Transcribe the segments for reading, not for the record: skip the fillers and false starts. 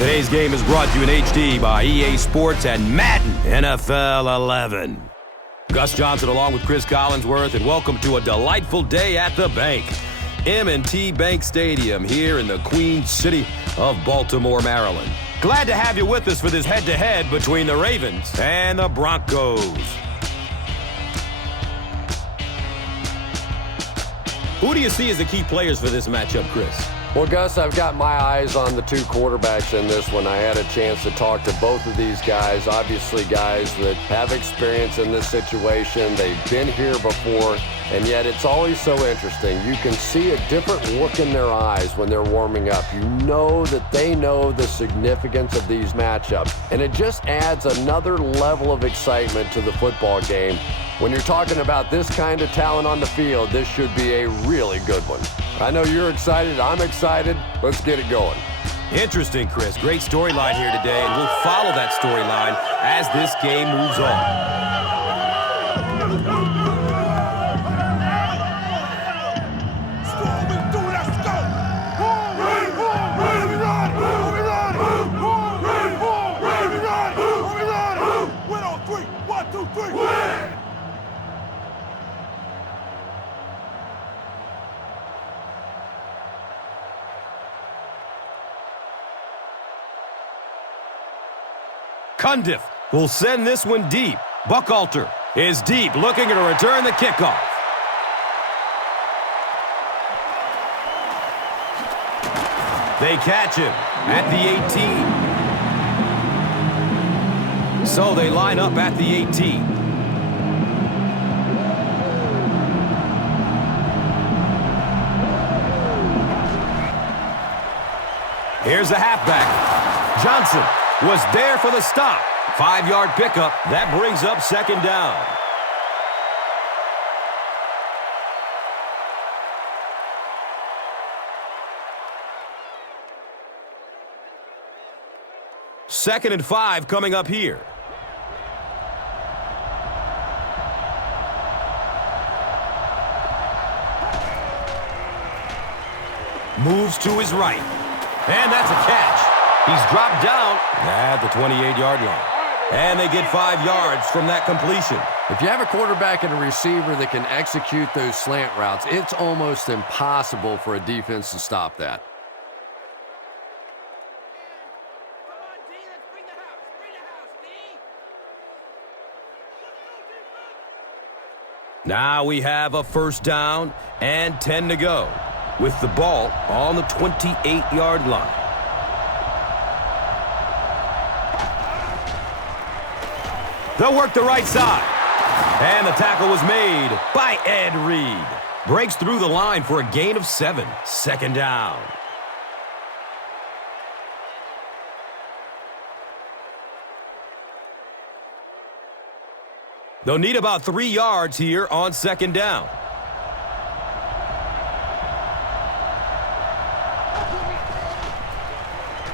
Today's game is brought to you in HD by EA Sports and Madden NFL 11. Gus Johnson along with Cris Collinsworth, and welcome to a delightful day at the bank. M&T Bank Stadium here in the Queen City of Baltimore, Maryland. Glad to have you with us for this head-to-head between the Ravens and the Broncos. Who do you see as the key players for this matchup, Chris? Well, Gus, I've got my eyes on the two quarterbacks in this one. I had a chance to talk to both of these guys, obviously guys that have experience in this situation. They've been here before, and yet it's always so interesting. You can see a different look in their eyes when they're warming up. You know that they know the significance of these matchups, and it just adds another level of excitement to the football game. When you're talking about this kind of talent on the field, this should be a really good one. I know you're excited. I'm excited. Let's get it going. Interesting, Chris. Great storyline here today, and we'll follow that storyline as this game moves on. Cundiff will send this one deep. Buchalter is deep, looking to return the kickoff. They catch him at the 18. So they line up at the 18. Here's the halfback. Johnson was there for the stop. 5-yard pickup. That brings up second down. Second and 5 coming up here. Moves to his right. And that's a catch. He's dropped down at the 28-yard line. And they get 5 yards from that completion. If you have a quarterback and a receiver that can execute those slant routes, it's almost impossible for a defense to stop that. Now we have a first down and 10 to go with the ball on the 28-yard line. They'll work the right side. And the tackle was made by Ed Reed. Breaks through the line for a gain of 7. Second down. They'll need about 3 yards here on second down.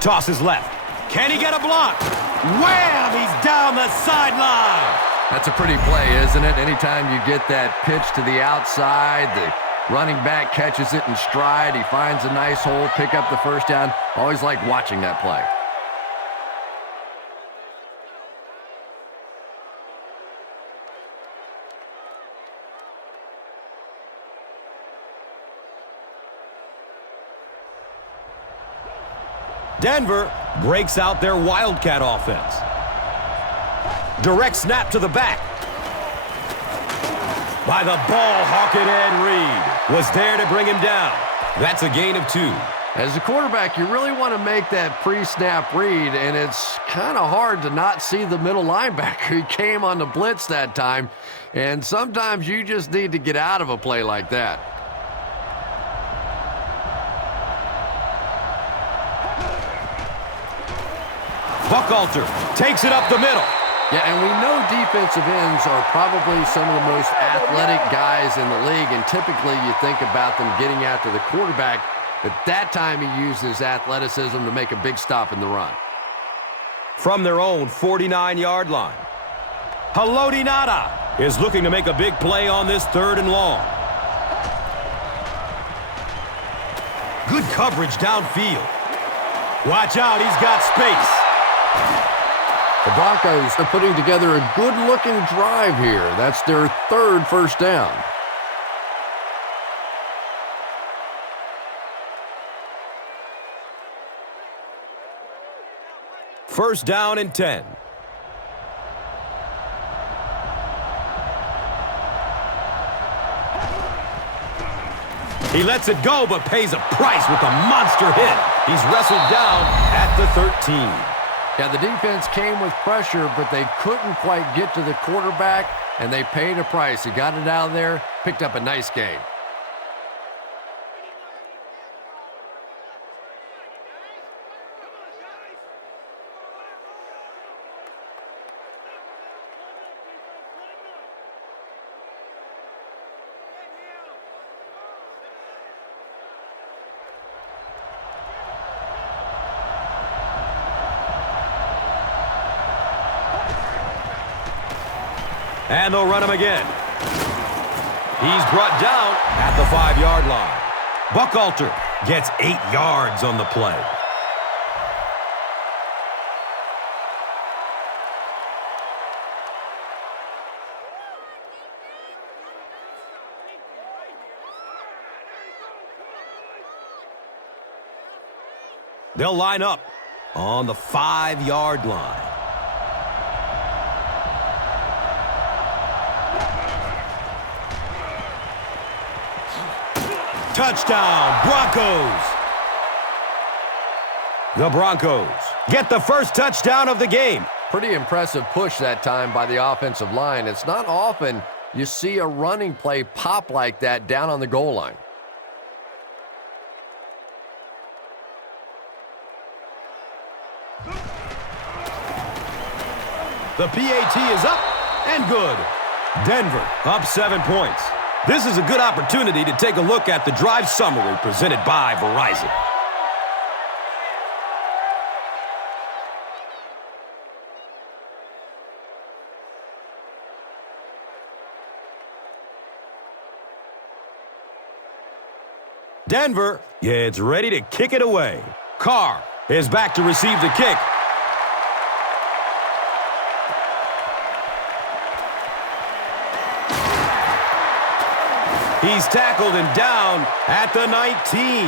Tosses left. Can he get a block? Wham! He's down the sideline. That's a pretty play, isn't it? Anytime you get that pitch to the outside, the running back catches it in stride. He finds a nice hole, pick up the first down. Always like watching that play. Denver breaks out their Wildcat offense. Direct snap to the back. By the ball-hawking Ed Reed. Was there to bring him down. That's a gain of 2. As a quarterback, you really want to make that pre-snap read, and it's kind of hard to not see the middle linebacker. He came on the blitz that time, and sometimes you just need to get out of a play like that. Buchalter takes it up the middle. Yeah, and we know defensive ends are probably some of the most athletic guys in the league, and typically you think about them getting after the quarterback, but that time he used his athleticism to make a big stop in the run. From their own 49-yard line, Haloti Ngata is looking to make a big play on this 3rd and long. Good coverage downfield. Watch out, he's got space. The Broncos are putting together a good-looking drive here. That's their third first down. First down and 10. He lets it go, but pays a price with a monster hit. He's wrestled down at the 13. Yeah, the defense came with pressure, but they couldn't quite get to the quarterback, and they paid a price. He got it out of there, picked up a nice gain. And they'll run him again. He's brought down at the 5-yard line. Buchalter gets 8 yards on the play. They'll line up on the 5-yard line. Touchdown, Broncos! The Broncos get the first touchdown of the game. Pretty impressive push that time by the offensive line. It's not often you see a running play pop like that down on the goal line. The PAT is up and good. Denver up 7 points. This is a good opportunity to take a look at the drive summary presented by Verizon. Denver gets ready to kick it away. Carr is back to receive the kick. He's tackled and down at the 19.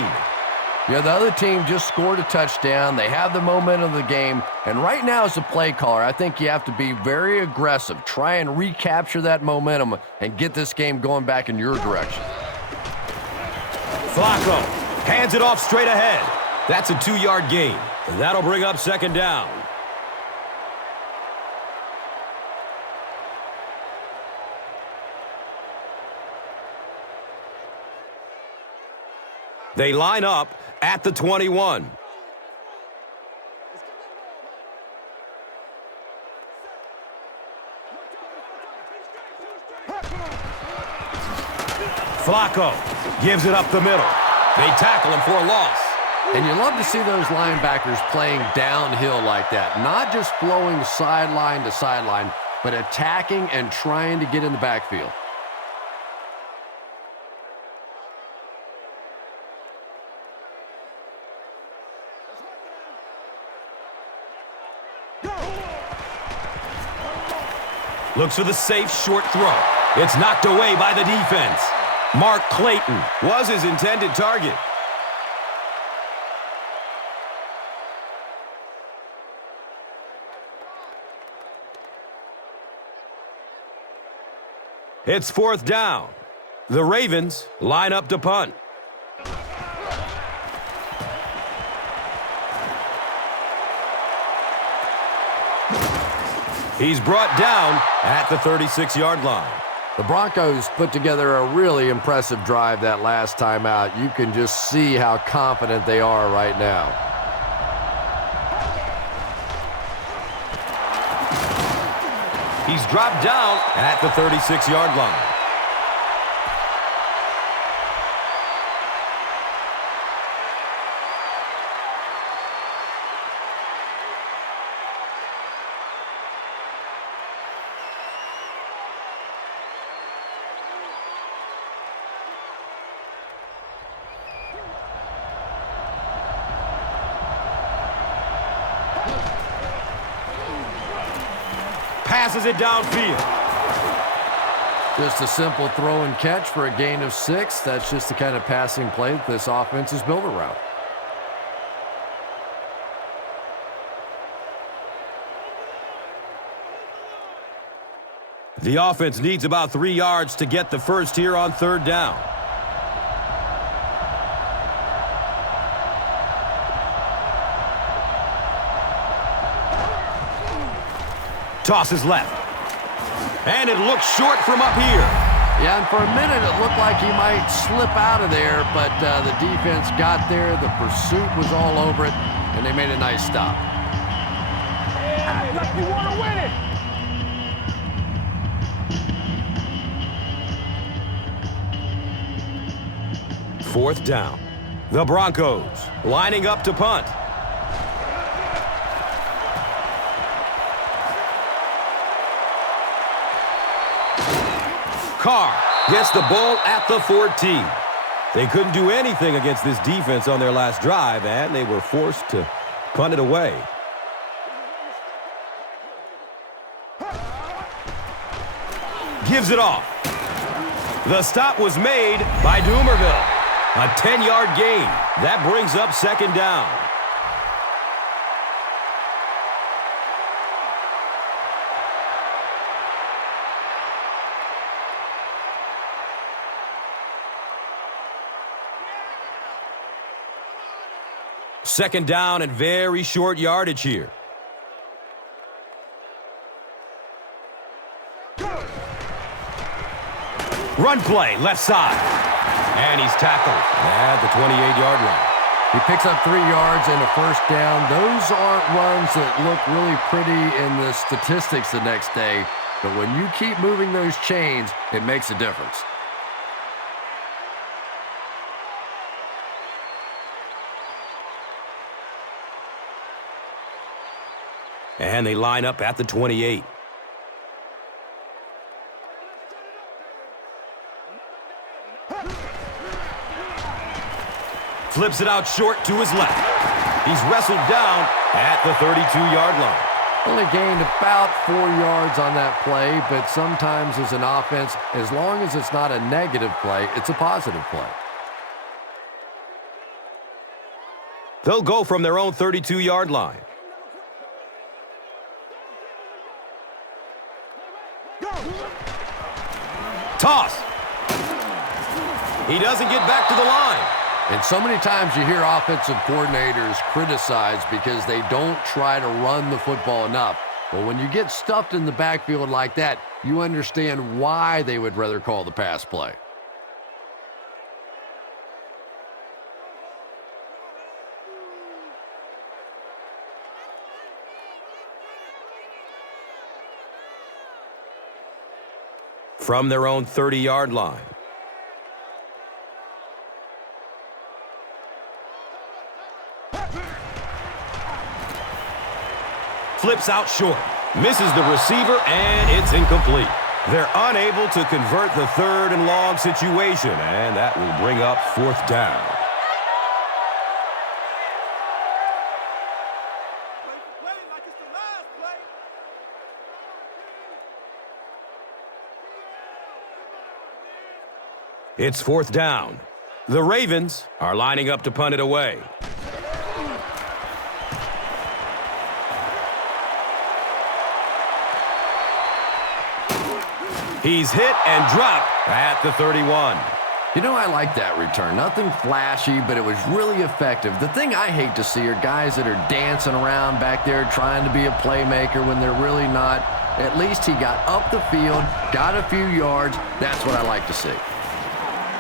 Yeah, the other team just scored a touchdown. They have the momentum of the game. And right now as a play caller, I think you have to be very aggressive. Try and recapture that momentum and get this game going back in your direction. Flacco hands it off straight ahead. That's a 2-yard gain. And that'll bring up second down. They line up at the 21. Flacco gives it up the middle. They tackle him for a loss. And you love to see those linebackers playing downhill like that. Not just flowing sideline to sideline, but attacking and trying to get in the backfield. Looks for the safe short throw. It's knocked away by the defense. Mark Clayton was his intended target. It's fourth down. The Ravens line up to punt. He's brought down at the 36-yard line. The Broncos put together a really impressive drive that last time out. You can just see how confident they are right now. He's dropped down at the 36-yard line. passes it downfield. Just a simple throw and catch for a gain of 6. That's just the kind of passing play that this offense is built around. The offense needs about 3 yards to get the first here on 3rd down. Tosses left. And it looks short from up here. Yeah, and for a minute it looked like he might slip out of there, but the defense got there. The pursuit was all over it, and they made a nice stop. Hey, like you want to win it. 4th down. The Broncos lining up to punt. Carr gets the ball at the 14. They couldn't do anything against this defense on their last drive, and they were forced to punt it away. Gives it off. The stop was made by Doomerville. A 10-yard gain. That brings up 2nd down. Second down and very short yardage here. Run play, left side. And he's tackled at the 28-yard line. He picks up 3 yards and a first down. Those aren't runs that look really pretty in the statistics the next day, but when you keep moving those chains, it makes a difference. And they line up at the 28. Flips it out short to his left. He's wrestled down at the 32-yard line. Only gained about 4 yards on that play, but sometimes as an offense, as long as it's not a negative play, it's a positive play. They'll go from their own 32-yard line. Toss. He doesn't get back to the line. And so many times you hear offensive coordinators criticized because they don't try to run the football enough. Well, when you get stuffed in the backfield like that, you understand why they would rather call the pass play. From their own 30-yard line. Flips out short. Misses the receiver, and it's incomplete. They're unable to convert the 3rd and long situation, and that will bring up 4th down. It's 4th down. The Ravens are lining up to punt it away. He's hit and dropped at the 31. You know, I like that return. Nothing flashy, but it was really effective. The thing I hate to see are guys that are dancing around back there trying to be a playmaker when they're really not. At least he got up the field, got a few yards. That's what I like to see.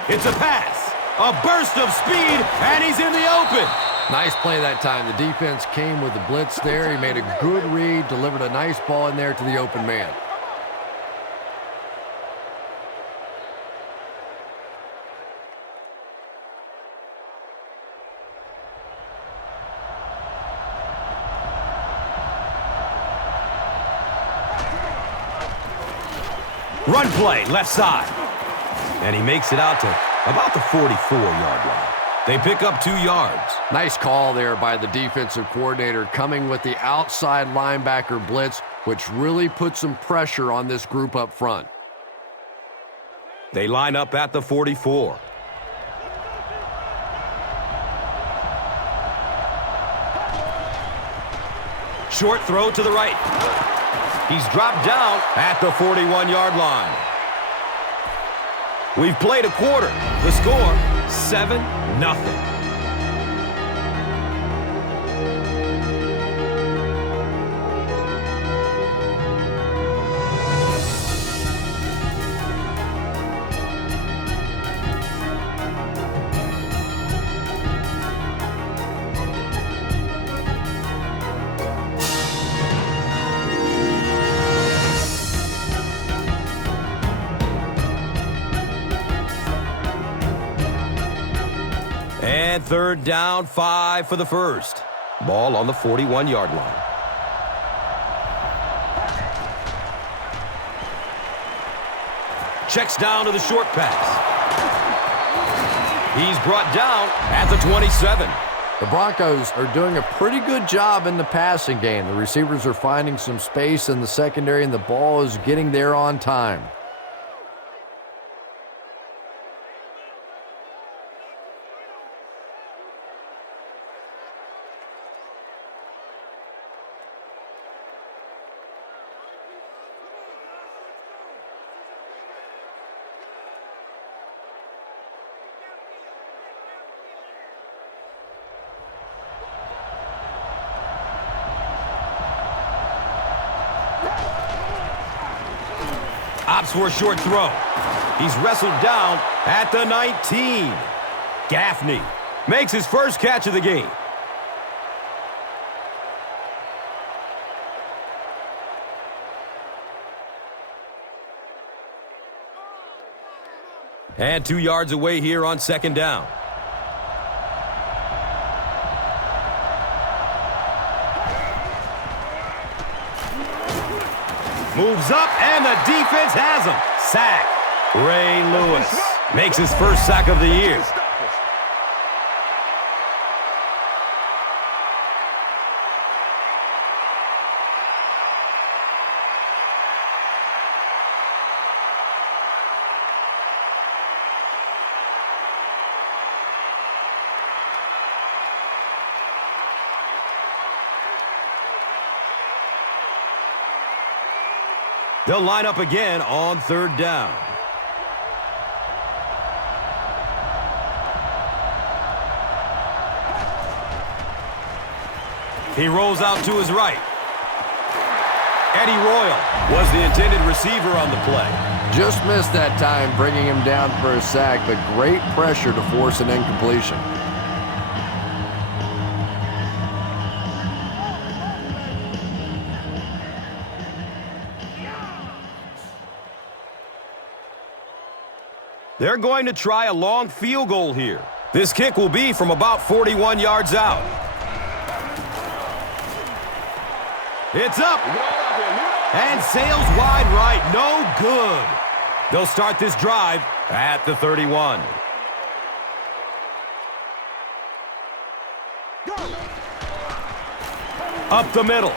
It's a pass, a burst of speed, and he's in the open. Nice play that time. The defense came with the blitz there. He made a good read, delivered a nice ball in there to the open man. Run play, left side. And he makes it out to about the 44-yard line. They pick up 2 yards. Nice call there by the defensive coordinator coming with the outside linebacker blitz. which really puts some pressure on this group up front. They line up at the 44. Short throw to the right. He's dropped down at the 41-yard line. We've played a quarter. The score, 7-0. And third down, 5 for the first. Ball on the 41-yard line. Checks down to the short pass. He's brought down at the 27. The Broncos are doing a pretty good job in the passing game. The receivers are finding some space in the secondary, and the ball is getting there on time. Opts for a short throw. He's wrestled down at the 19. Gaffney makes his first catch of the game. And 2 yards away here on second down. Moves up, and the defense has him. Sack. Ray Lewis makes his first sack of the year. They'll line up again on third down. He rolls out to his right. Eddie Royal was the intended receiver on the play. Just missed that time, bringing him down for a sack, but great pressure to force an incompletion. They're going to try a long field goal here. This kick will be from about 41 yards out. It's up. And sails wide right. No good. They'll start this drive at the 31. Up the middle.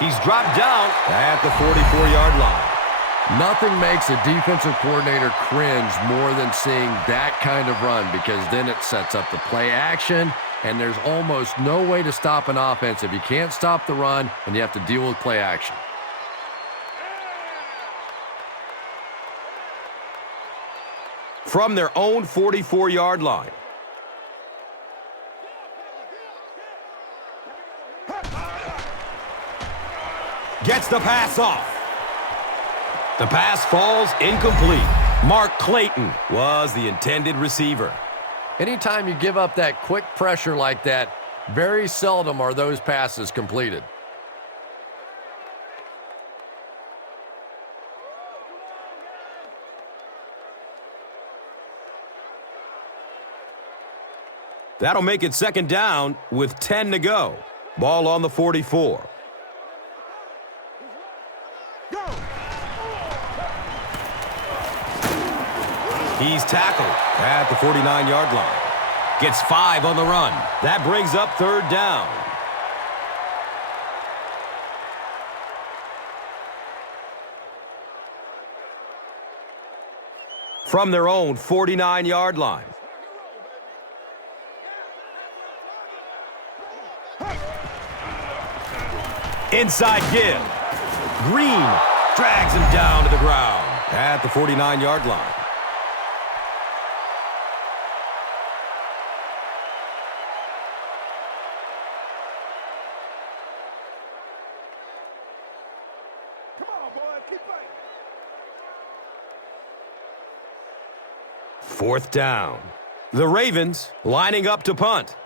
He's dropped down at the 44-yard line. Nothing makes a defensive coordinator cringe more than seeing that kind of run, because then it sets up the play action, and there's almost no way to stop an offense if you can't stop the run and you have to deal with play action. From their own 44-yard line. Gets the pass off. The pass falls incomplete. Mark Clayton was the intended receiver. Anytime you give up that quick pressure like that, very seldom are those passes completed. That'll make it second down with 10 to go. Ball on the 44. He's tackled at the 49-yard line. Gets 5 on the run. That brings up third down. from their own 49-yard line. Inside give. Green drags him down to the ground at the 49-yard line. Come on, boys. Keep playing. Fourth down. The Ravens lining up to punt.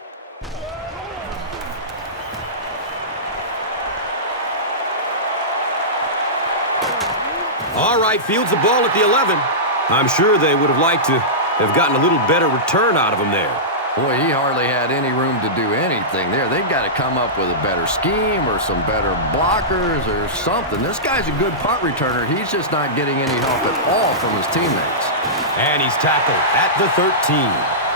All right, fields the ball at the 11. I'm sure they would have liked to have gotten a little better return out of him there. Boy, he hardly had any room to do anything there. They've got to come up with a better scheme or some better blockers or something. This guy's a good punt returner. He's just not getting any help at all from his teammates. And he's tackled at the 13.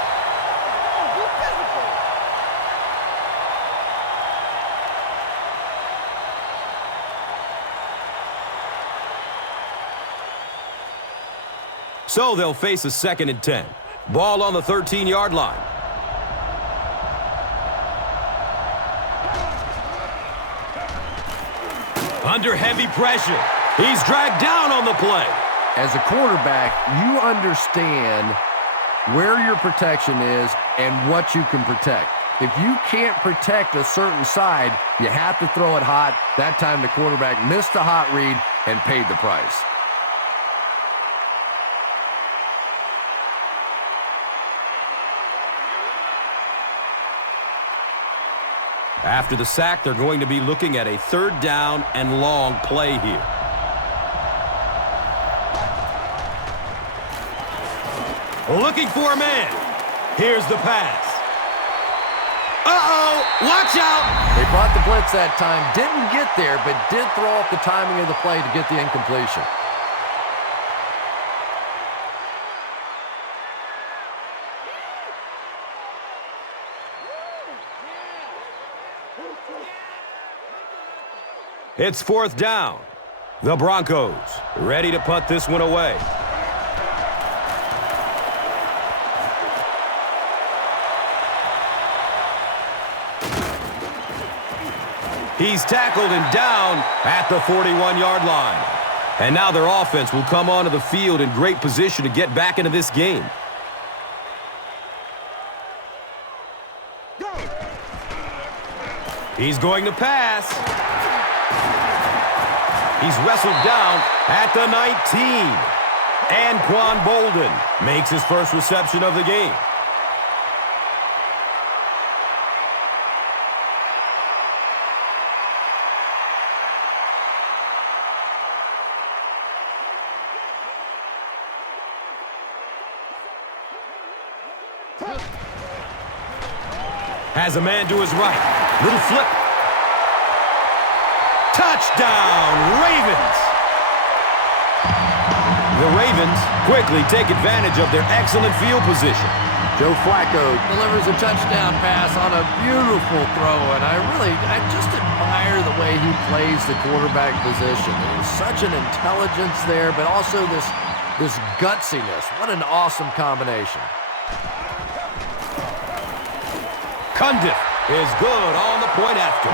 So they'll face a 2nd and 10. Ball on the 13-yard line. Under heavy pressure. He's dragged down on the play. As a quarterback, you understand where your protection is and what you can protect. If you can't protect a certain side, you have to throw it hot. That time the quarterback missed the hot read and paid the price. After the sack, they're going to be looking at a 3rd down and long play here. Looking for a man. Here's the pass. Uh-oh! Watch out! They brought the blitz that time, didn't get there, but did throw off the timing of the play to get the incompletion. It's 4th down. The Broncos ready to punt this one away. He's tackled and down at the 41-yard line. And now their offense will come onto the field in great position to get back into this game. He's going to pass. He's wrestled down at the 19. And Quan Bolden makes his first reception of the game. Has a man to his right. Little flip. Touchdown, Ravens! The Ravens quickly take advantage of their excellent field position. Joe Flacco delivers a touchdown pass on a beautiful throw, and I just admire the way he plays the quarterback position. There's such an intelligence there, but also this gutsiness. What an awesome combination. Cundiff is good on the point after.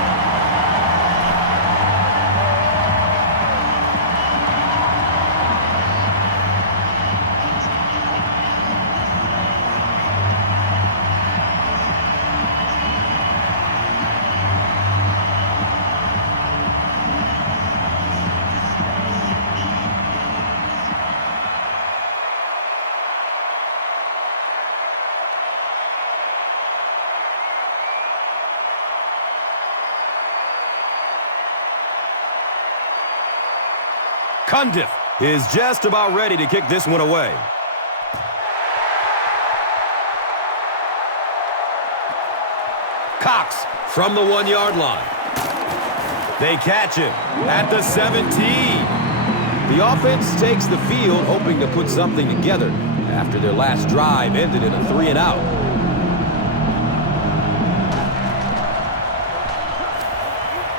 Cundiff is just about ready to kick this one away. Cox from the 1-yard line. They catch him at the 17. The offense takes the field, hoping to put something together after their last drive ended in a 3-and-out.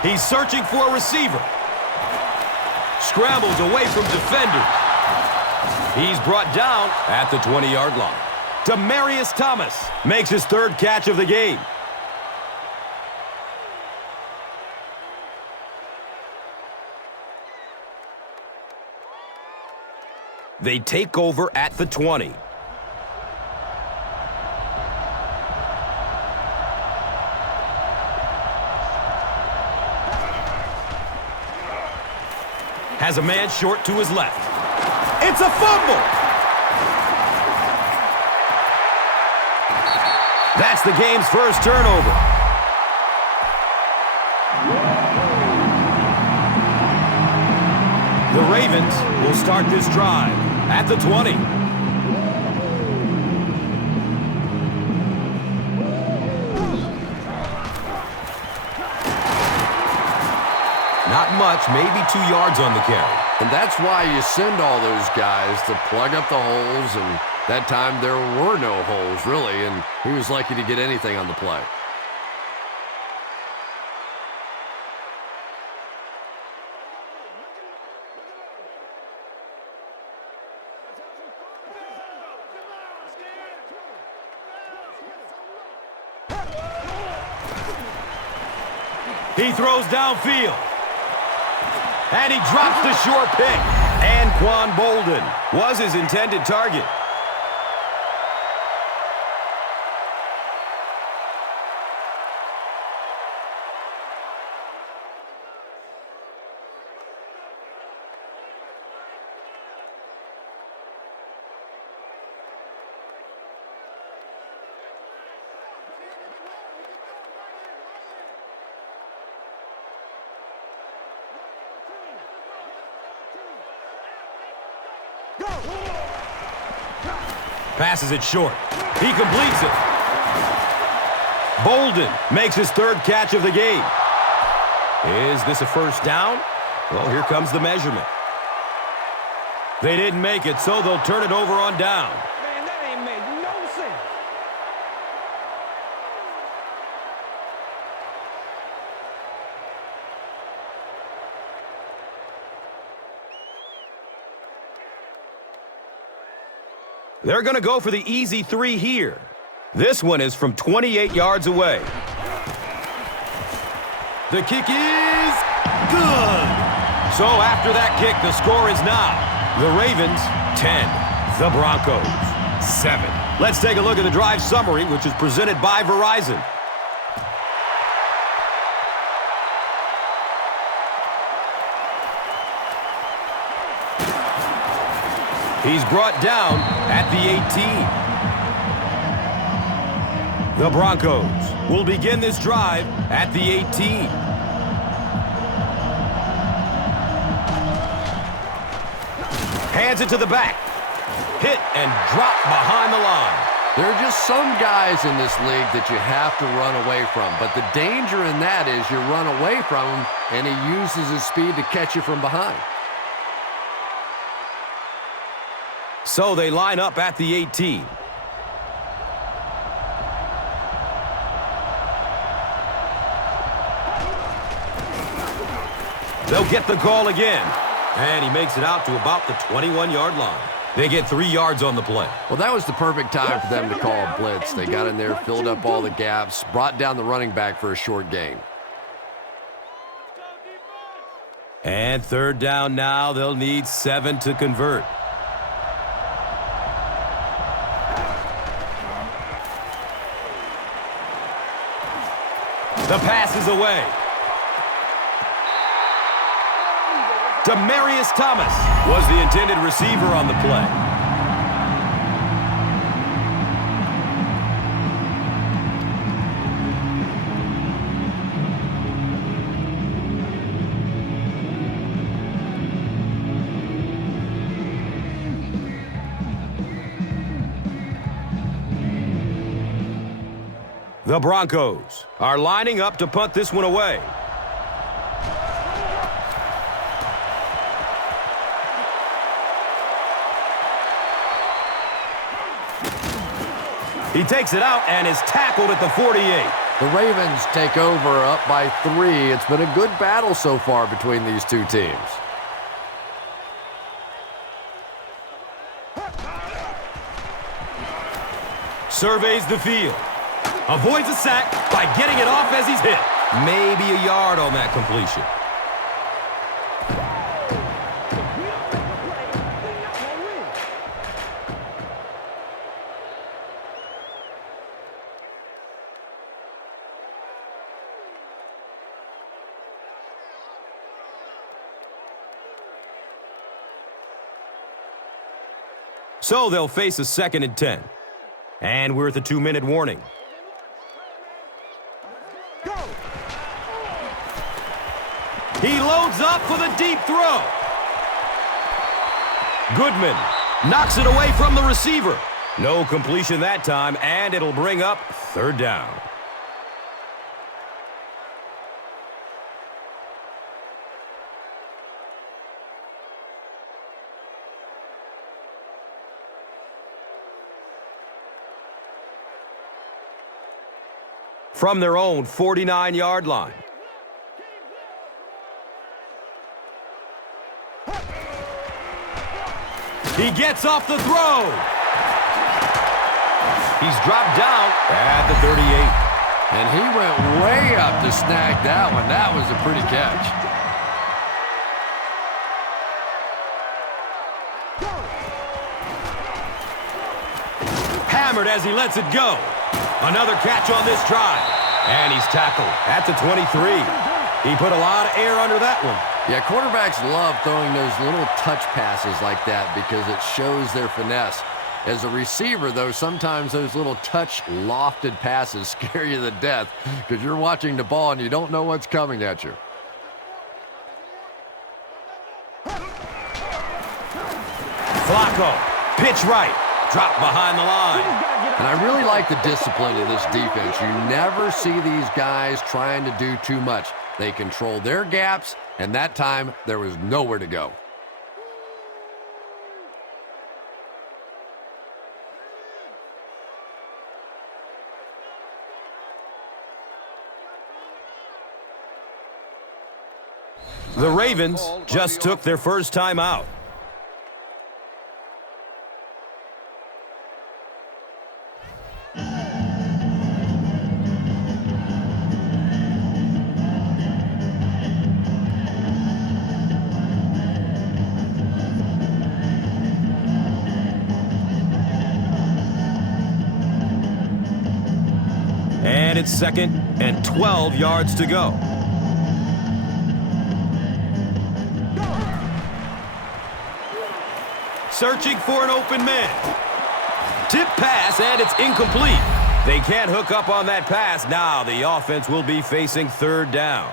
He's searching for a receiver. Scrambles away from defenders. He's brought down at the 20-yard line. Demaryius Thomas makes his third catch of the game. They take over at the 20. Has a man short to his left. It's a fumble! That's the game's first turnover. The Ravens will start this drive at the 20. Not much, maybe 2 yards on the carry. And that's why you send all those guys to plug up the holes, and that time there were no holes, really, and he was lucky to get anything on the play. He throws downfield. And he drops the short pick. And Quan Bolden was his intended target. Passes it short. He completes it. Bolden makes his third catch of the game. Is this a first down? Well, here comes the measurement. They didn't make it, so they'll turn it over on down. Man, that ain't made no sense. They're going to go for the easy 3 here. This one is from 28 yards away. The kick is good. So after that kick, the score is now the Ravens 10, the Broncos 7. Let's take a look at the drive summary, which is presented by Verizon. He's brought down at the 18. The Broncos will begin this drive at the 18. Hands it to the back. Hit and drop behind the line. There are just some guys in this league that you have to run away from. But the danger in that is you run away from him, and he uses his speed to catch you from behind. So they line up at the 18. They'll get the call again. And he makes it out to about the 21-yard line. They get 3 yards on the play. Well, that was the perfect time for them to call a blitz. They got in there, filled up all the gaps, brought down the running back for a short gain. And third down now. They'll need 7 to convert. The pass is away. Demaryius Thomas was the intended receiver on the play. The Broncos are lining up to punt this one away. He takes it out and is tackled at the 48. The Ravens take over up by 3. It's been a good battle so far between these two teams. surveys the field. Avoids a sack by getting it off as he's hit. Maybe a yard on that completion. So they'll face a 2nd and 10. And we're at the 2-minute warning. He loads up for the deep throw. Goodman knocks it away from the receiver. No completion that time, and it'll bring up 3rd down. From their own 49-yard line. He gets off the throw. He's dropped down at the 38. And he went way up to snag that one. That was a pretty catch. Hammered as he lets it go. Another catch on this drive. And he's tackled at the 23. He put a lot of air under that one. Yeah, quarterbacks love throwing those little touch passes like that because it shows their finesse. As a receiver, though, sometimes those little touch lofted passes scare you to death because you're watching the ball and you don't know what's coming at you. Flacco, pitch right, drop behind the line. And I really like the discipline of this defense. You never see these guys trying to do too much. They control their gaps, and that time there was nowhere to go. The Ravens just took their first time out. And it's 2nd and 12 yards to go. Searching for an open man. Tip pass, and it's incomplete. They can't hook up on that pass. Now the offense will be facing 3rd down.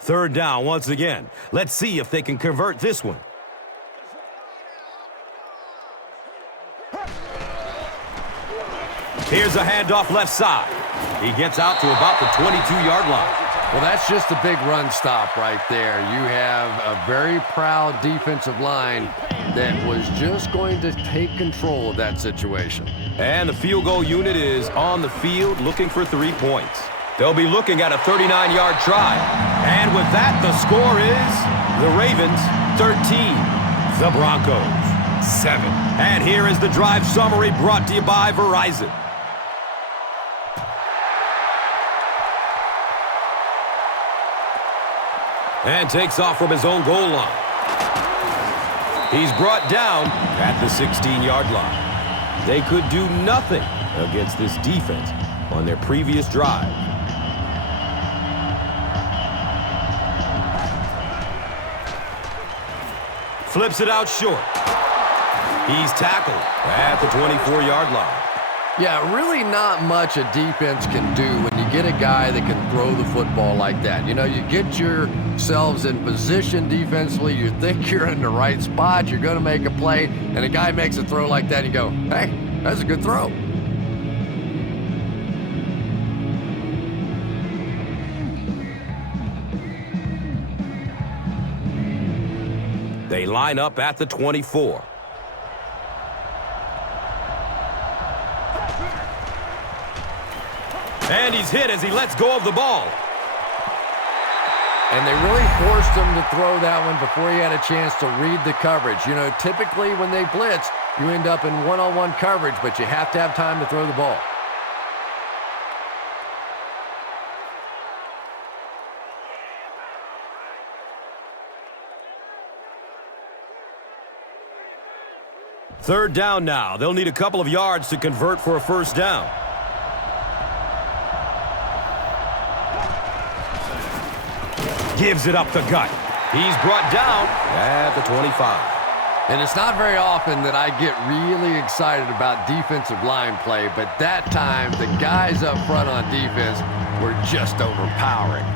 Third down once again. Let's see if they can convert this one. Here's a handoff left side. He gets out to about the 22-yard line. Well, that's just a big run stop right there. You have a very proud defensive line that was just going to take control of that situation. And the field goal unit is on the field looking for 3 points. They'll be looking at a 39-yard try. And with that, the score is the Ravens 13, the Broncos 7. And here is the drive summary brought to you by Verizon. And takes off from his own goal line. He's brought down at the 16-yard line. They could do nothing against this defense on their previous drive. Flips it out short. He's tackled at the 24-yard line. Yeah, really not much a defense can do when you get a guy that can throw the football like that. You know, you get yourselves in position defensively, you think you're in the right spot, you're going to make a play, and a guy makes a throw like that, and you go, hey, that's a good throw. They line up at the 24. And he's hit as he lets go of the ball. And they really forced him to throw that one before he had a chance to read the coverage. You know, typically when they blitz, you end up in one-on-one coverage, but you have to have time to throw the ball. Third down now. They'll need a couple of yards to convert for a first down. Gives it up the gut. He's brought down at the 25. And it's not very often that I get really excited about defensive line play, but that time the guys up front on defense were just overpowering.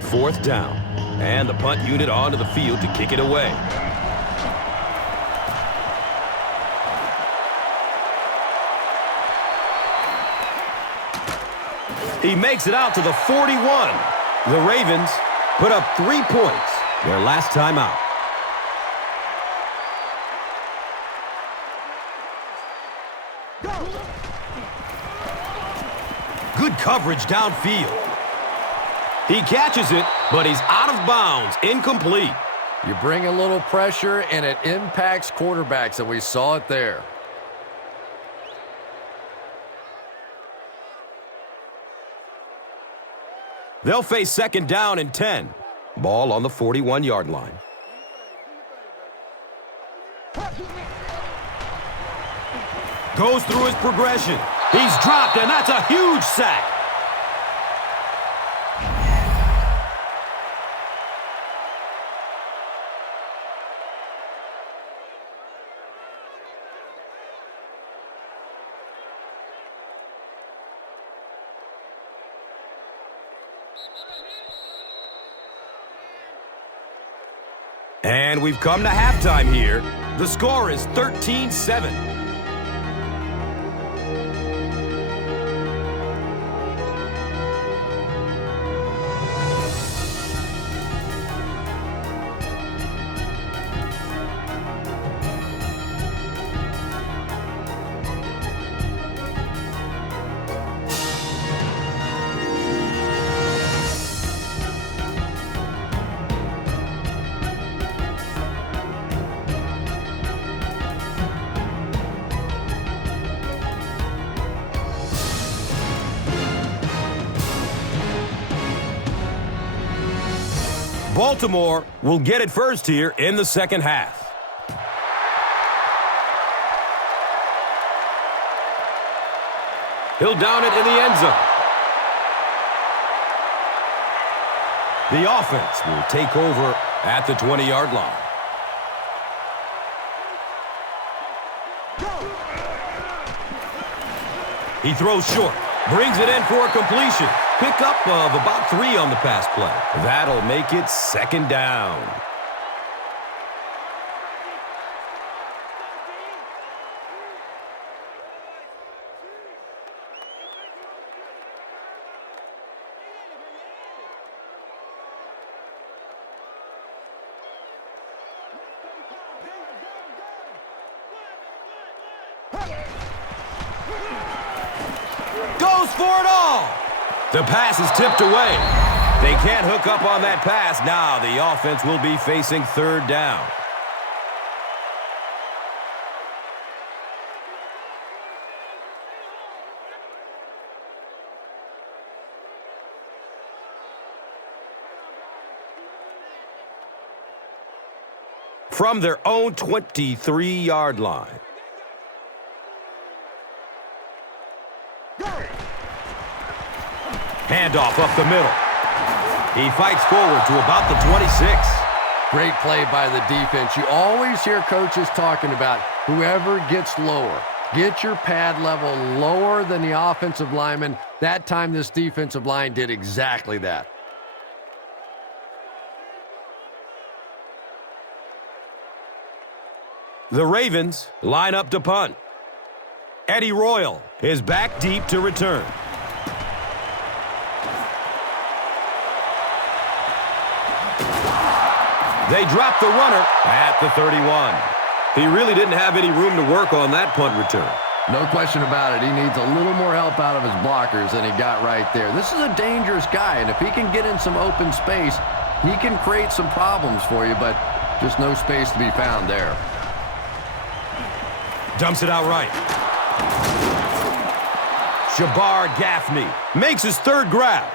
Fourth down. And the punt unit onto the field to kick it away. He makes it out to the 41. The Ravens put up 3 points their last time out. Good coverage downfield. He catches it, but he's out of bounds, incomplete. You bring a little pressure, and it impacts quarterbacks, and we saw it there. They'll face second down and 10. Ball on the 41-yard line. Goes through his progression. He's dropped, and that's a huge sack. And we've come to halftime here. The score is 13-7. Baltimore will get it first here in the second half. He'll down it in the end zone. The offense will take over at the 20-yard line. He throws short, brings it in for a completion. Pickup of about 3 on the pass play. That'll make it second down. Goes for it all. The pass is tipped away. They can't hook up on that pass. Now the offense will be facing third down. From their own 23-yard line. Handoff up the middle. He fights forward to about the 26. Great play by the defense. You always hear coaches talking about whoever gets lower. Get your pad level lower than the offensive lineman. That time this defensive line did exactly that. The Ravens line up to punt. Eddie Royal is back deep to return. They drop the runner at the 31. He really didn't have any room to work on that punt return. No question about it. He needs a little more help out of his blockers than he got right there. This is a dangerous guy, and if he can get in some open space, he can create some problems for you, but just no space to be found there. Dumps it out right. Jabbar Gaffney makes his third grab.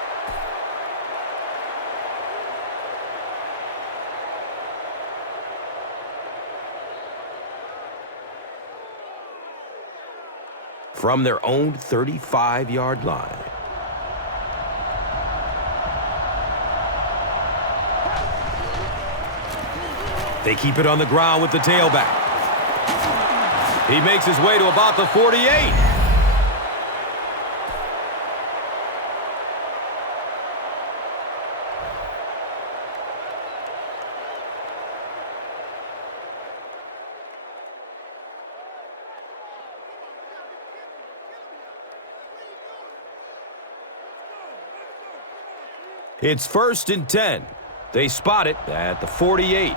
From their own 35-yard line. They keep it on the ground with the tailback. He makes his way to about the 48. It's 1st and 10. They spot it at the 48.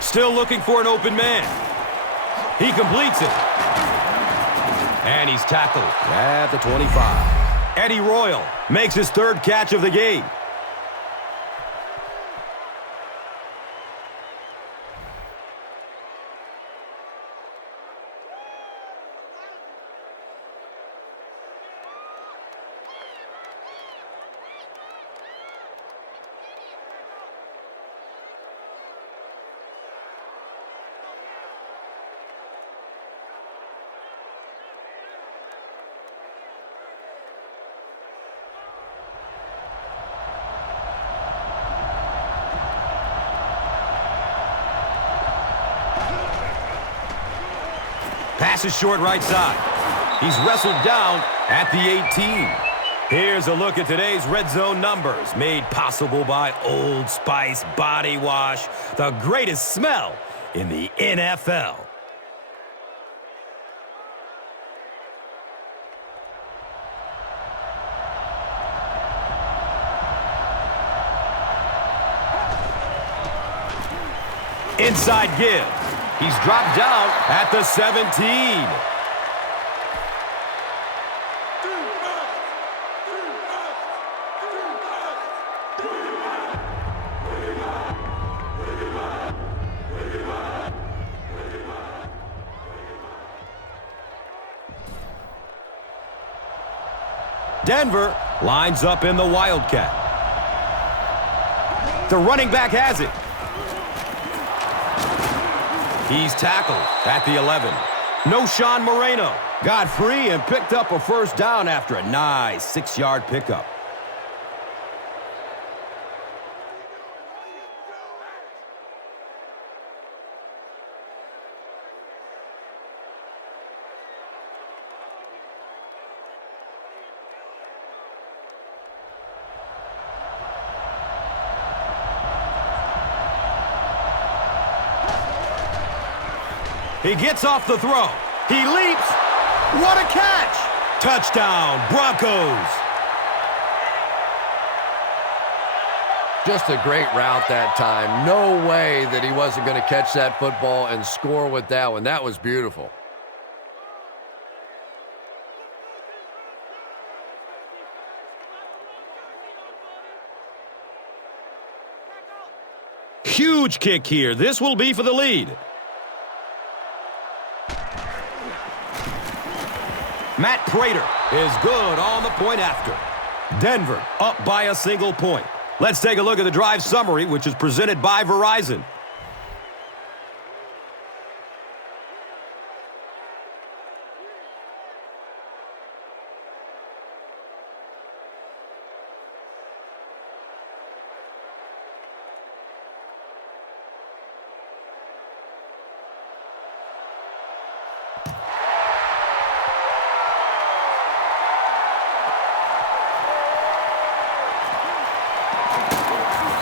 Still looking for an open man. He completes it. And he's tackled at the 25. Eddie Royal makes his third catch of the game. Pass is short right side. He's wrestled down at the 18. Here's a look at today's red zone numbers, made possible by Old Spice Body Wash, the greatest smell in the NFL. Inside give. He's dropped down at the 17. Denver lines up in the Wildcat. The running back has it. He's tackled at the 11. No Sean Moreno. Got free and picked up a first down after a nice 6-yard pickup. He gets off the throw. He leaps. What a catch! Touchdown, Broncos. Just a great route that time. No way that he wasn't going to catch that football and score with that one. That was beautiful. Huge kick here. This will be for the lead. Matt Prater is good on the point after. Denver up by a single point. Let's take a look at the drive summary, which is presented by Verizon.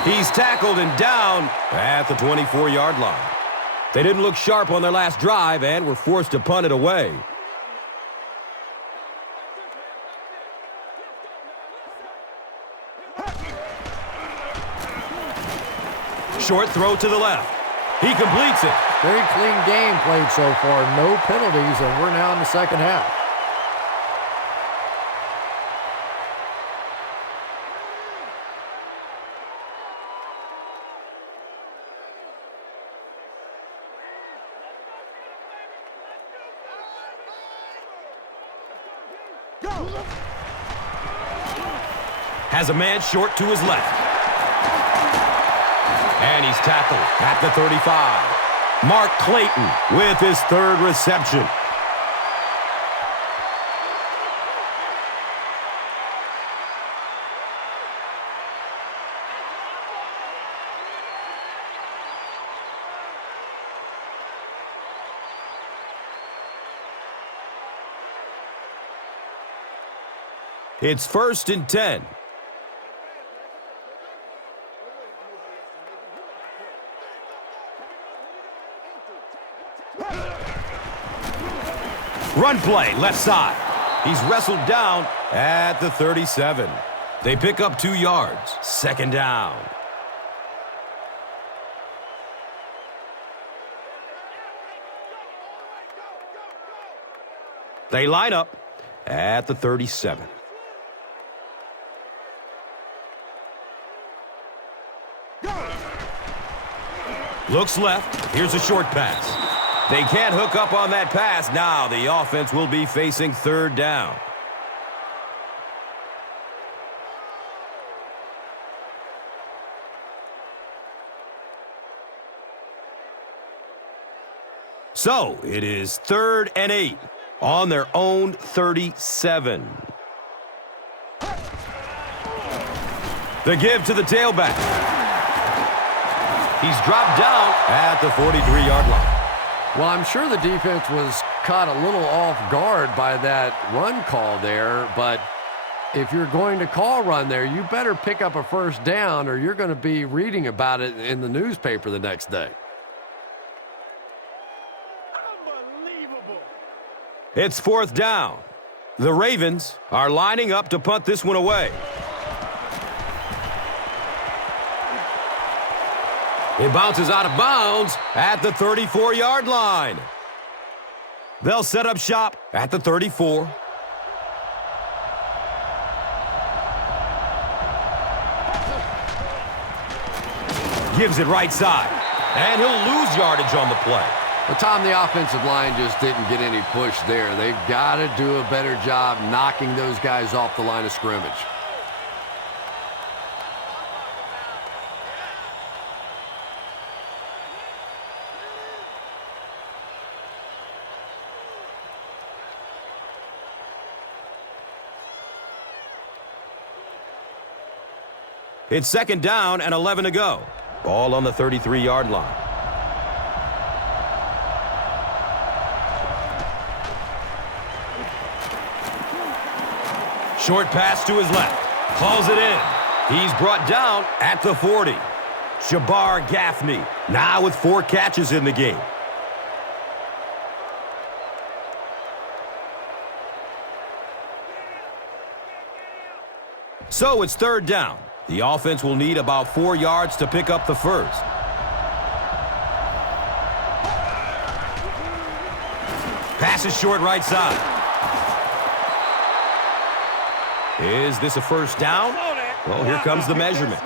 He's tackled and down at the 24-yard line. They didn't look sharp on their last drive and were forced to punt it away. Short throw to the left. He completes it. Very clean game played so far. No penalties, and we're now in the second half. Has a man short to his left. And he's tackled at the 35. Mark Clayton with his third reception. It's 1st and 10. Run play, left side. He's wrestled down at the 37. They pick up 2 yards. 2nd down. They line up at the 37. Looks left. Here's a short pass. They can't hook up on that pass. Now the offense will be facing 3rd down. So it is 3rd and 8 on their own 37. The give to the tailback. He's dropped down at the 43-yard line. Well, I'm sure the defense was caught a little off guard by that run call there, but if you're going to call run there, you better pick up a 1st down or you're going to be reading about it in the newspaper the next day. Unbelievable. It's 4th down. The Ravens are lining up to punt this one away. It bounces out of bounds at the 34-yard line. They'll set up shop at the 34. Gives it right side. And he'll lose yardage on the play. But, Tom, the offensive line just didn't get any push there. They've got to do a better job knocking those guys off the line of scrimmage. It's 2nd down and 11 to go. Ball on the 33-yard line. Short pass to his left. Hauls it in. He's brought down at the 40. Jabbar Gaffney now with 4 catches in the game. So it's 3rd down. The offense will need about 4 yards to pick up the first. Pass is short right side. Is this a 1st down? Well, here comes the measurement.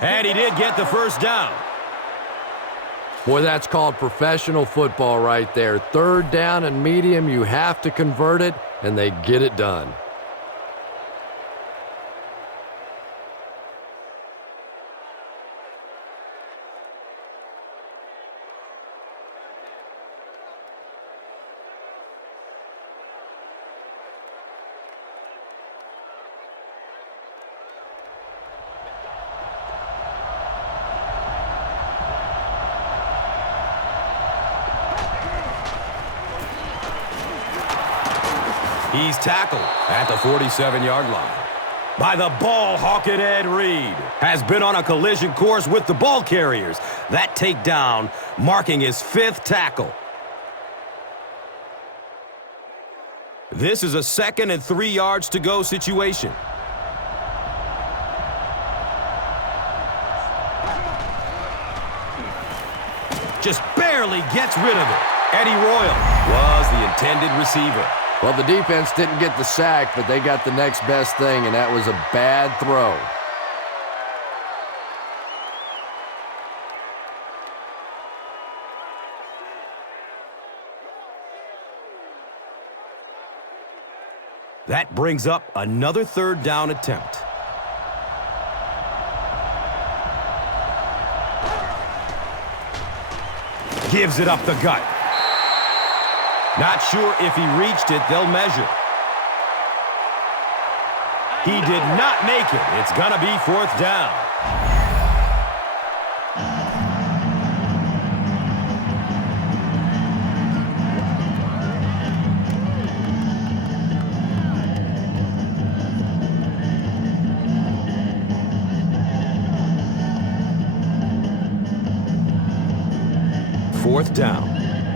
And he did get the 1st down. Boy, that's called professional football right there. 3rd down and medium, you have to convert it, and they get it done. He's tackled at the 47-yard line by the ball-hawking Ed Reed. Has been on a collision course with the ball carriers. That takedown marking his 5th tackle. This is a 2nd and 3 yards to go situation. just barely gets rid of it. Eddie Royal was the intended receiver. Well, the defense didn't get the sack, but they got the next best thing, and that was a bad throw. That brings up another third down attempt. Gives it up the gut. Not sure if he reached it. They'll measure. He did not make it. It's going to be fourth down. Fourth down.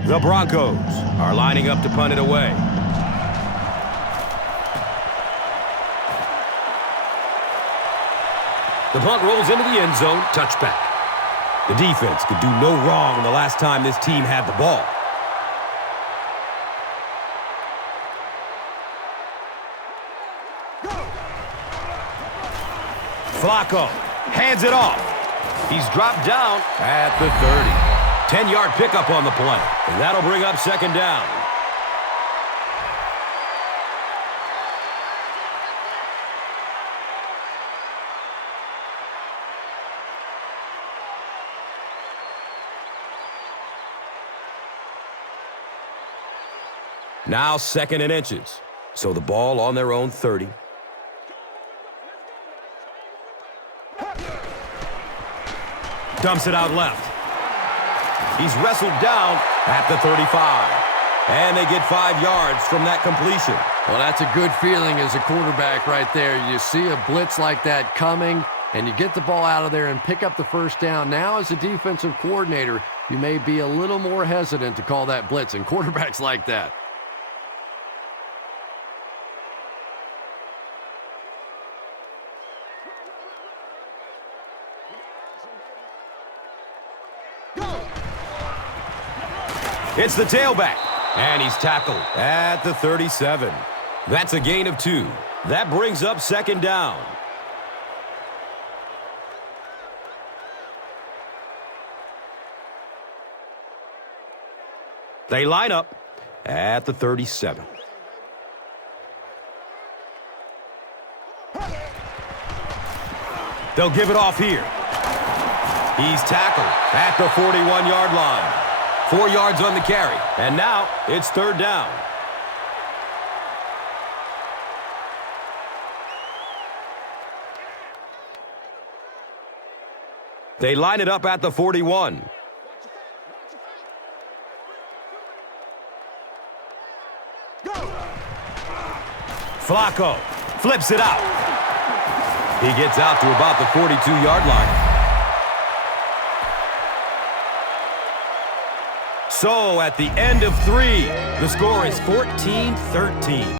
The Broncos are lining up to punt it away. The punt rolls into the end zone. Touchback. The defense could do no wrong the last time this team had the ball. Flacco hands it off. He's dropped down at the 30. 10-yard pickup on the play. And that'll bring up second down. Now 2nd and inches. So the ball on their own 30. Dumps it out left. He's wrestled down at the 35. And they get 5 yards from that completion. Well, that's a good feeling as a quarterback right there. You see a blitz like that coming, and you get the ball out of there and pick up the first down. Now, as a defensive coordinator, you may be a little more hesitant to call that blitz, and quarterbacks like that. It's the tailback, and he's tackled at the 37. That's a gain of 2. That brings up second down. They line up at the 37. They'll give it off here. He's tackled at the 41-yard line. 4 yards on the carry, and now it's third down. They line it up at the 41. Flacco flips it out. He gets out to about the 42-yard line. So, at the end of 3, the score is 14-13.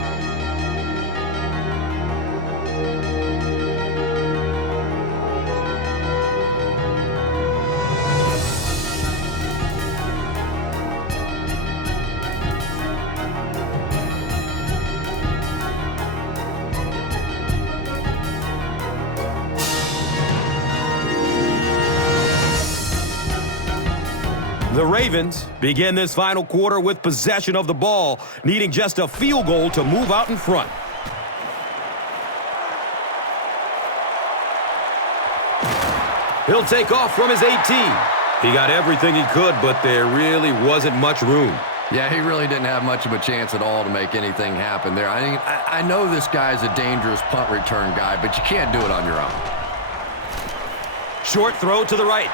The Ravens begin this final quarter with possession of the ball, needing just a field goal to move out in front. He'll take off from his 18. He got everything he could, but there really wasn't much room. Yeah, he really didn't have much of a chance at all to make anything happen there. I know this guy's a dangerous punt return guy, but you can't do it on your own. Short throw to the right.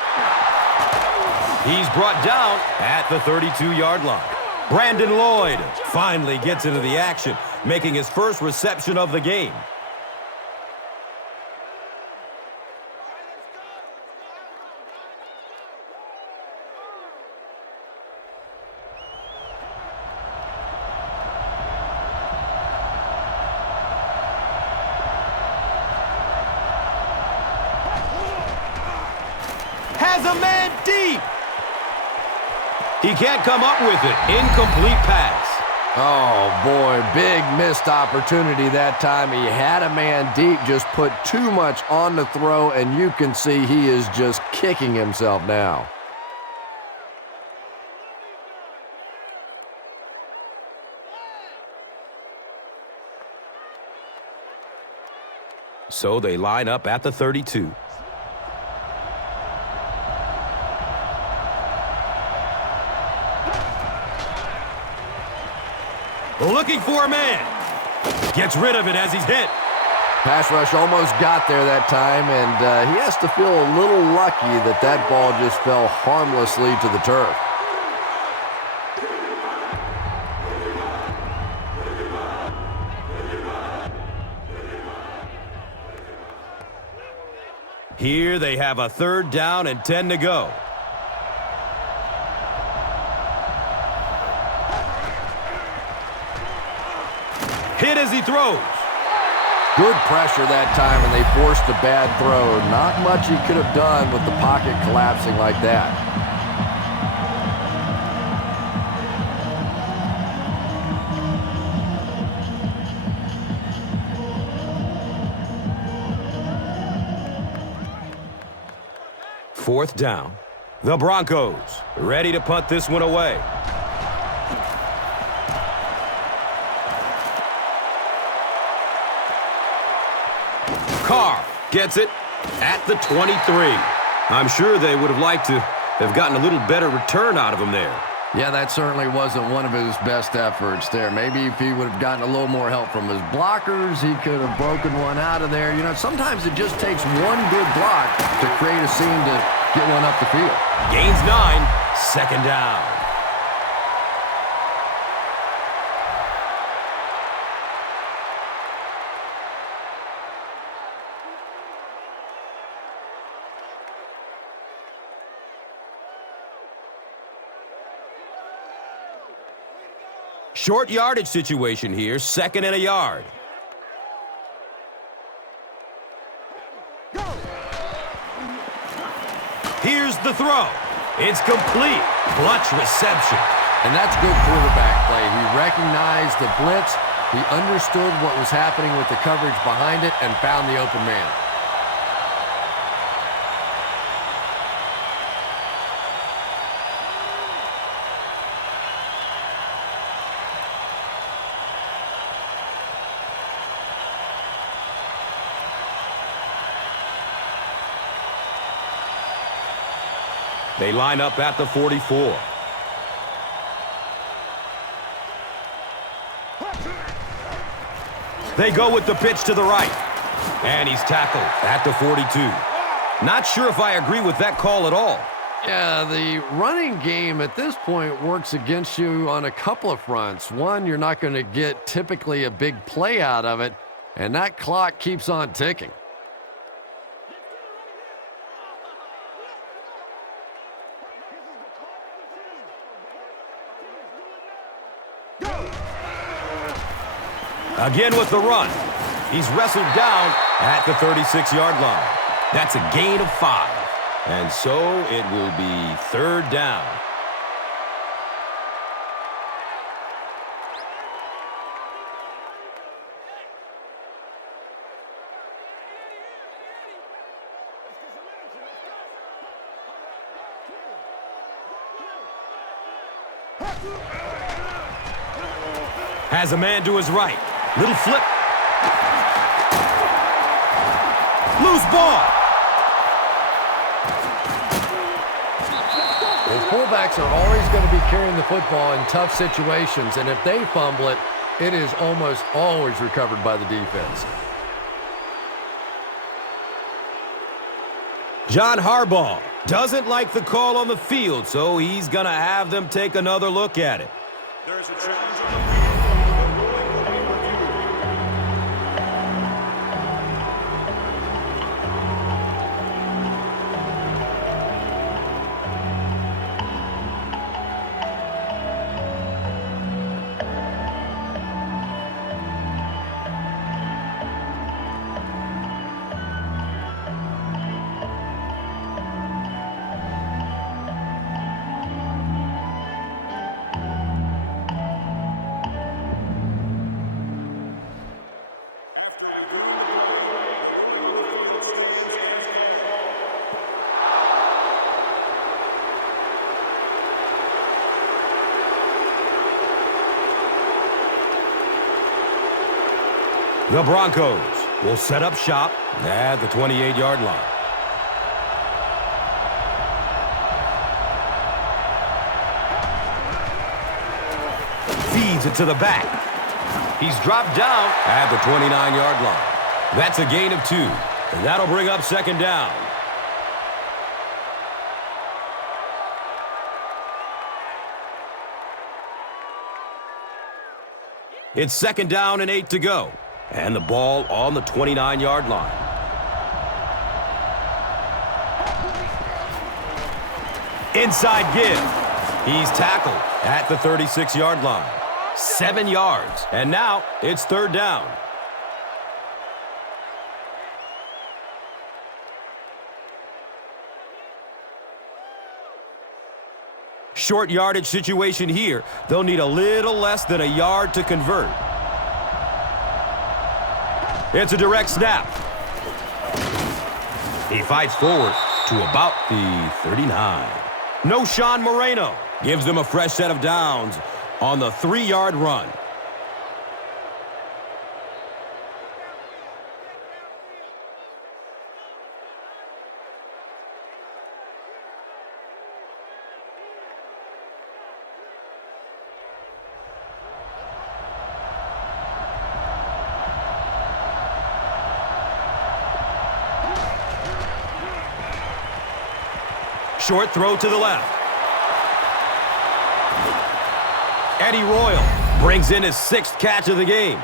He's brought down at the 32-yard line. Brandon Lloyd finally gets into the action, making his first reception of the game. Has a man deep. He can't come up with it. Incomplete pass. Oh, boy, big missed opportunity that time. He had a man deep, just put too much on the throw, and you can see he is just kicking himself now. So they line up at the 32. Looking for a man. Gets rid of it as he's hit. Pass rush almost got there that time, and he has to feel a little lucky that that ball just fell harmlessly to the turf. Here they have a 3rd down and 10 to go. Hit as he throws. Good pressure that time, and they forced a bad throw. Not much he could have done with the pocket collapsing like that. Fourth down. The Broncos ready to punt this one away. Carr gets it at the 23. I'm sure they would have liked to have gotten a little better return out of him there. Yeah, that certainly wasn't one of his best efforts there. Maybe if he would have gotten a little more help from his blockers, he could have broken one out of there. You know, sometimes it just takes one good block to create a scene to get one up the field. Gains 9, 2nd down. Short yardage situation here, 2nd and a yard. Here's the throw. It's complete. Clutch reception. And that's good quarterback play. He recognized the blitz. He understood what was happening with the coverage behind it and found the open man. They line up at the 44. They go with the pitch to the right. And he's tackled at the 42. Not sure if I agree with that call at all. Yeah, the running game at this point works against you on a couple of fronts. One, you're not going to get typically a big play out of it, and that clock keeps on ticking. Again with the run. He's wrestled down at the 36-yard line. That's a gain of 5. And so it will be 3rd down. Has a man to his right. Little flip. Loose ball. The fullbacks are always going to be carrying the football in tough situations, and if they fumble it, it is almost always recovered by the defense. John Harbaugh doesn't like the call on the field, so he's going to have them take another look at it. There's a change. The Broncos will set up shop at the 28-yard line. Feeds it to the back. He's dropped down at the 29-yard line. That's a gain of 2, and that'll bring up second down. It's second down and 8 to go. And the ball on the 29-yard line. Inside give. He's tackled at the 36-yard line. 7 yards. And now it's third down. Short yardage situation here. They'll need a little less than a yard to convert. It's a direct snap. He fights forward to about the 39. No Sean Moreno gives them a fresh set of downs on the 3-yard run. Short throw to the left. Eddie Royal brings in his 6th catch of the game.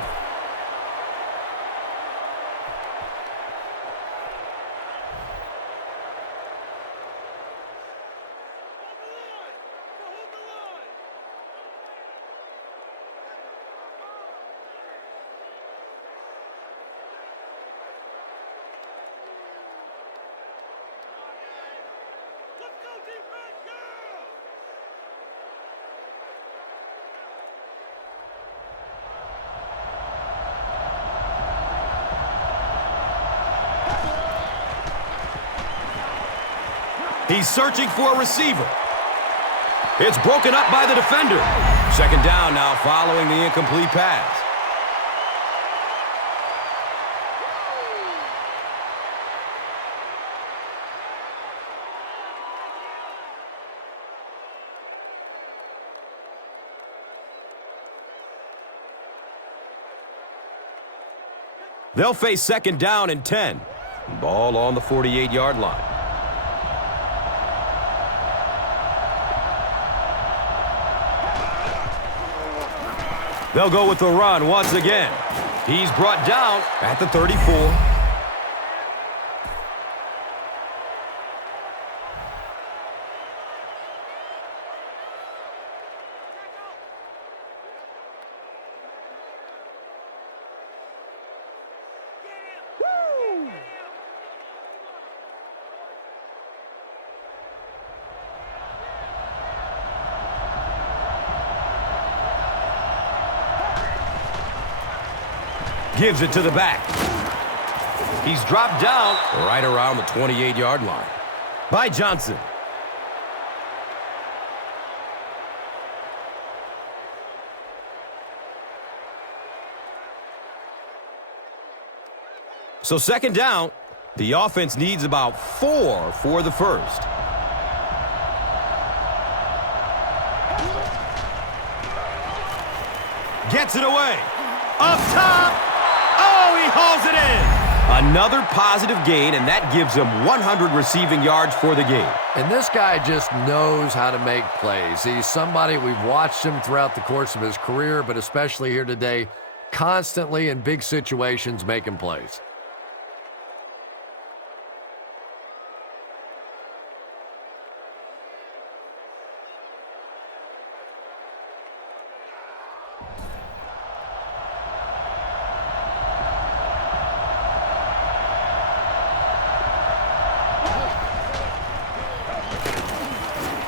He's searching for a receiver. It's broken up by the defender. Second down now following the incomplete pass. They'll face second down and 10. Ball on the 48-yard line. They'll go with the run once again. He's brought down at the 34. Gives it to the back. He's dropped down right around the 28-yard line by Johnson. So second down, the offense needs about 4 for the first. Gets it away. Up top. He hauls it in. Another positive gain, and that gives him 100 receiving yards for the game. And this guy just knows how to make plays. He's somebody, we've watched him throughout the course of his career, but especially here today, constantly in big situations making plays.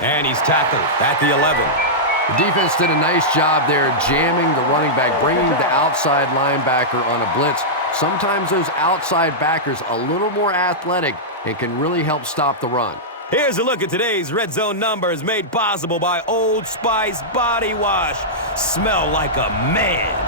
And he's tackled at the 11. The defense did a nice job there jamming the running back, bringing the outside linebacker on a blitz. Sometimes those outside backers a little more athletic and can really help stop the run. Here's a look at today's Red Zone numbers made possible by Old Spice Body Wash. Smell like a man.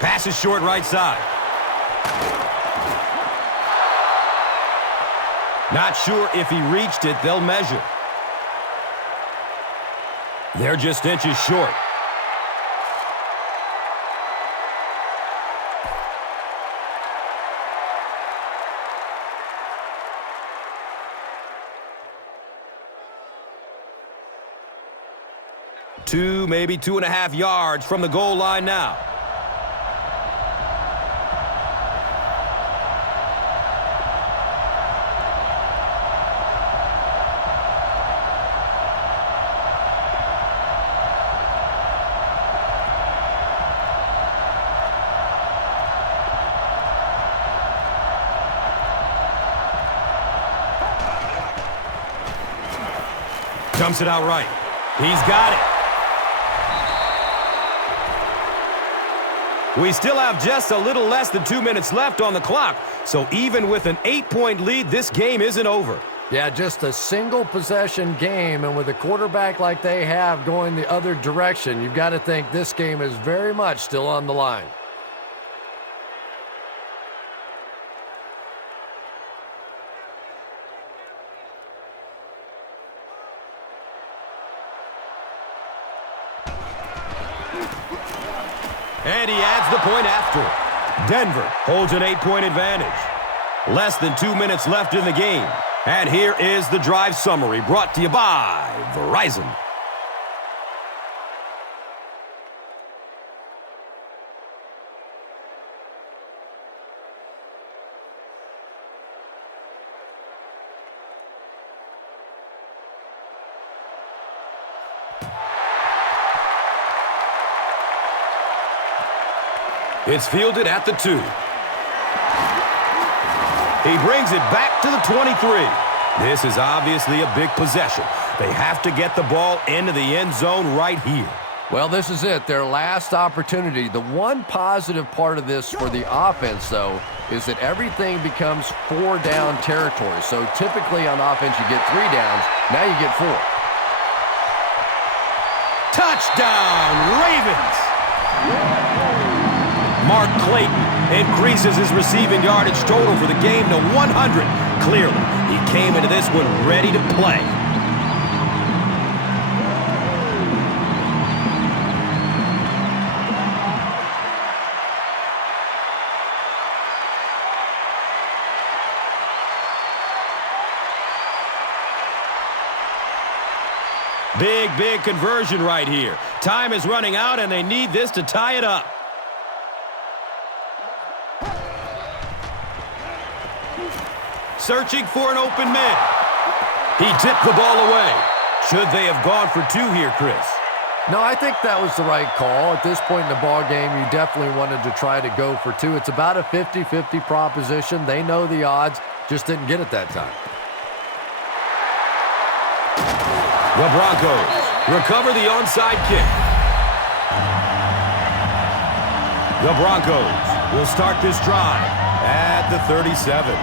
Pass is short right side. Not sure if he reached it. They'll measure. They're just inches short. Two, maybe 2.5 yards from the goal line now. Dumps it out right. He's got it. We still have just a little less than 2 minutes left on the clock, so even with an 8-point lead, this game isn't over. Yeah, just a single possession game, and with a quarterback like they have going the other direction, you've got to think this game is very much still on the line. And he adds the point after. Denver holds an 8-point advantage. Less than 2 minutes left in the game. And here is the drive summary brought to you by Verizon. It's fielded at the 2. He brings it back to the 23. This is obviously a big possession. They have to get the ball into the end zone right here. Well, this is it, their last opportunity. The one positive part of this for the offense, though, is that everything becomes 4-down territory. So typically on offense, you get 3 downs. Now you get 4. Touchdown, Ravens! Mark Clayton increases his receiving yardage total for the game to 100. Clearly, he came into this one ready to play. Big conversion right here. Time is running out, and they need this to tie it up. Searching for an open man. He tipped the ball away. Should they have gone for 2 here, Chris? No, I think that was the right call. At this point in the ball game, you definitely wanted to try to go for 2. It's about a 50-50 proposition. They know the odds, just didn't get it that time. The Broncos recover the onside kick. The Broncos will start this drive at the 37.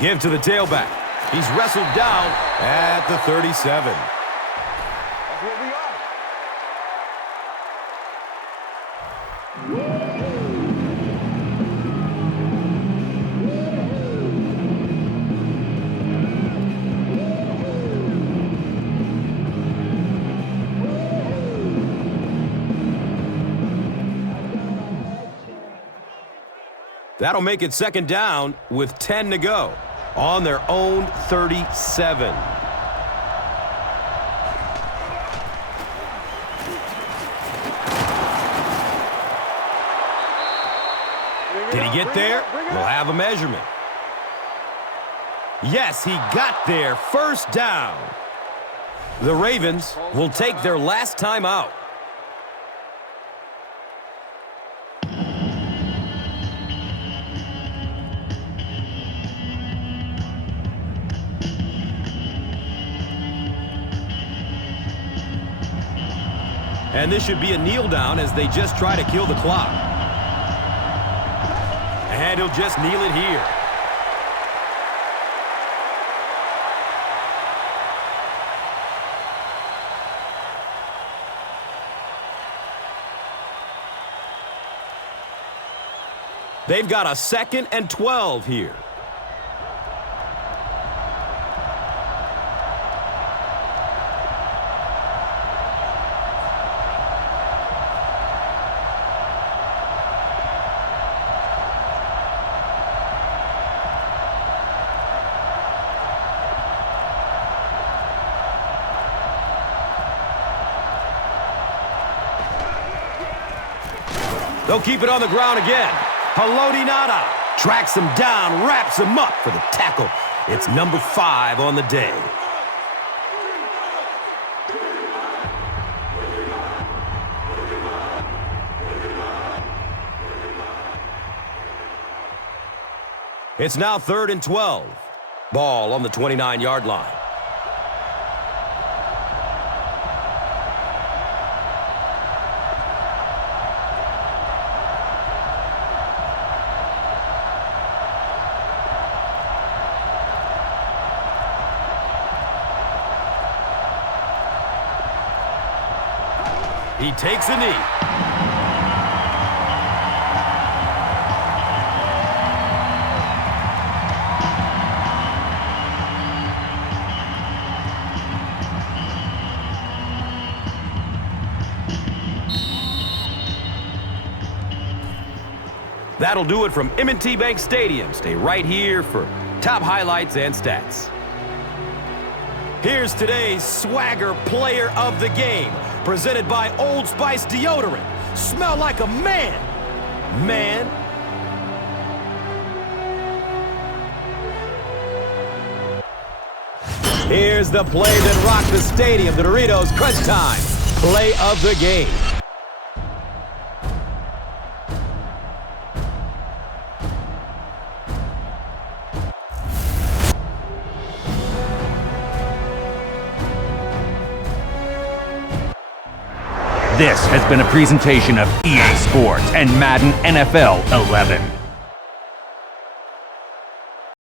Give to the tailback. He's wrestled down at the 37. That's what we are. That'll make it 2nd down with 10 to go on their own 37. Did he get there? We'll have a measurement. Yes, he got there. 1st down. The Ravens will take their last time out. And this should be a kneel down as they just try to kill the clock. And he'll just kneel it here. They've got a 2nd and 12 here. They'll keep it on the ground again. Haloti Nada tracks him down, wraps him up for the tackle. It's number 5 on the day. It's now 3rd and 12. Ball on the 29-yard line. He takes a knee. That'll do it from M&T Bank Stadium. Stay right here for top highlights and stats. Here's today's Swagger Player of the Game, presented by Old Spice Deodorant. Smell like a man. Man. Here's the play that rocked the stadium, the Doritos Crunch Time Play of the Game. This has been a presentation of EA Sports and Madden NFL 11.